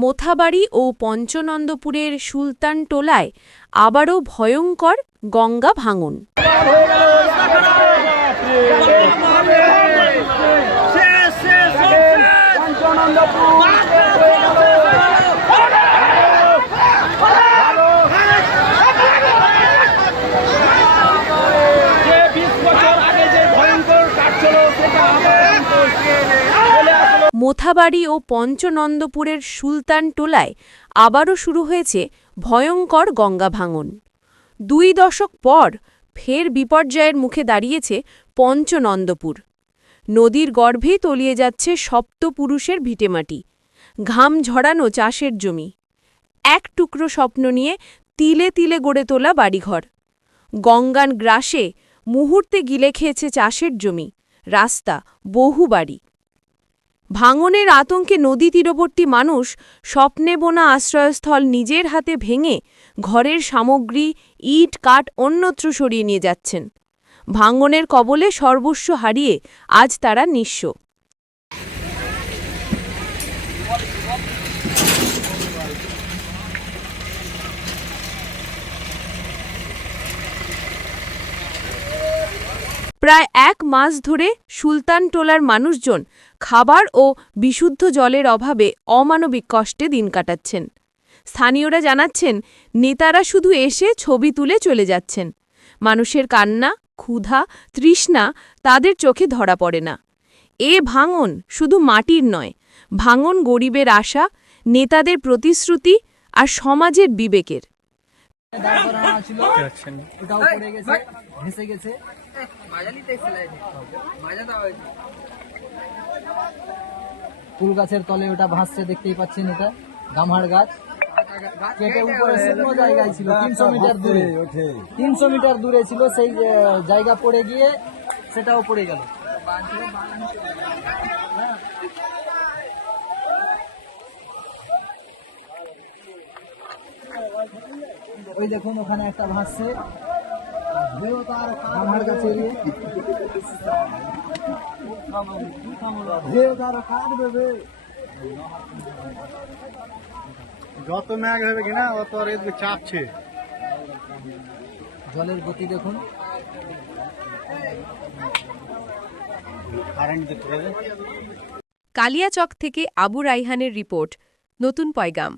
মোথাবাড়ি ও পঞ্চনন্দপুরের সুলতানটোলায় আবারও ভয়ঙ্কর গঙ্গা ভাঙন। মোথাবাড়ি ও পঞ্চনন্দপুরের সুলতানটোলায় আবারও শুরু হয়েছে ভয়ঙ্কর গঙ্গা ভাঙন। 2 দশক পর ফের বিপর্যয়ের মুখে দাঁড়িয়েছে পঞ্চনন্দপুর। নদীর গর্ভেই তলিয়ে যাচ্ছে সপ্তপুরুষের ভিটেমাটি, ঘাম ঝরানো চাষের জমি, এক টুকরো স্বপ্ন নিয়ে তিলে তিলে গড়ে তোলা বাড়িঘর। গঙ্গার গ্রাসে মুহূর্তে গিলে খেয়েছে চাষের জমি, রাস্তা, বহু বাড়ি। ভাঙনের আতঙ্কে নদী তীরবর্তী মানুষ স্বপ্নে বোনা আশ্রয়স্থল নিজের হাতে ভেঙে ঘরের সামগ্রী, ইট কাঠ অন্যত্র সরিয়ে নিয়ে যাচ্ছেন। ভাঙনের কবলে সর্বস্ব হারিয়ে আজ তারা নিঃস্ব। প্রায় 1 মাস ধরে সুলতানটোলার মানুষজন খাবার ও বিশুদ্ধ জলের অভাবে অমানবিক কষ্টে দিন কাটাচ্ছেন। স্থানীয়রা জানাচ্ছেন, নেতারা শুধু এসে ছবি তুলে চলে যাচ্ছেন। মানুষের কান্না, ক্ষুধা, তৃষ্ণা তাদের চোখে ধরা পড়ে না। এ ভাঙন শুধু মাটির নয়, ভাঙন গরিবের আশা, নেতাদের প্রতিশ্রুতি আর সমাজের বিবেকের। ফুল গাছের তলে ওটা ভাসছে, দেখতেই পাচ্ছেন। এটা গামহাড় গাছ, কেটে উপরে শুকনো জায়গায় ছিল 300 মিটার দূরে, 300 মিটার দূরে ছিল। সেই জায়গা পড়ে গিয়ে সেটাও পড়ে গেল। ওই দেখুন, ওখানে একটা ভাসছে গামহাড় গাছের। যত ম্যাগ হবে কিনা অত চাপছে। জলের গতি দেখুন। কালিয়াচক থেকে আবু রাইহানের রিপোর্ট, নতুন পয়গাম।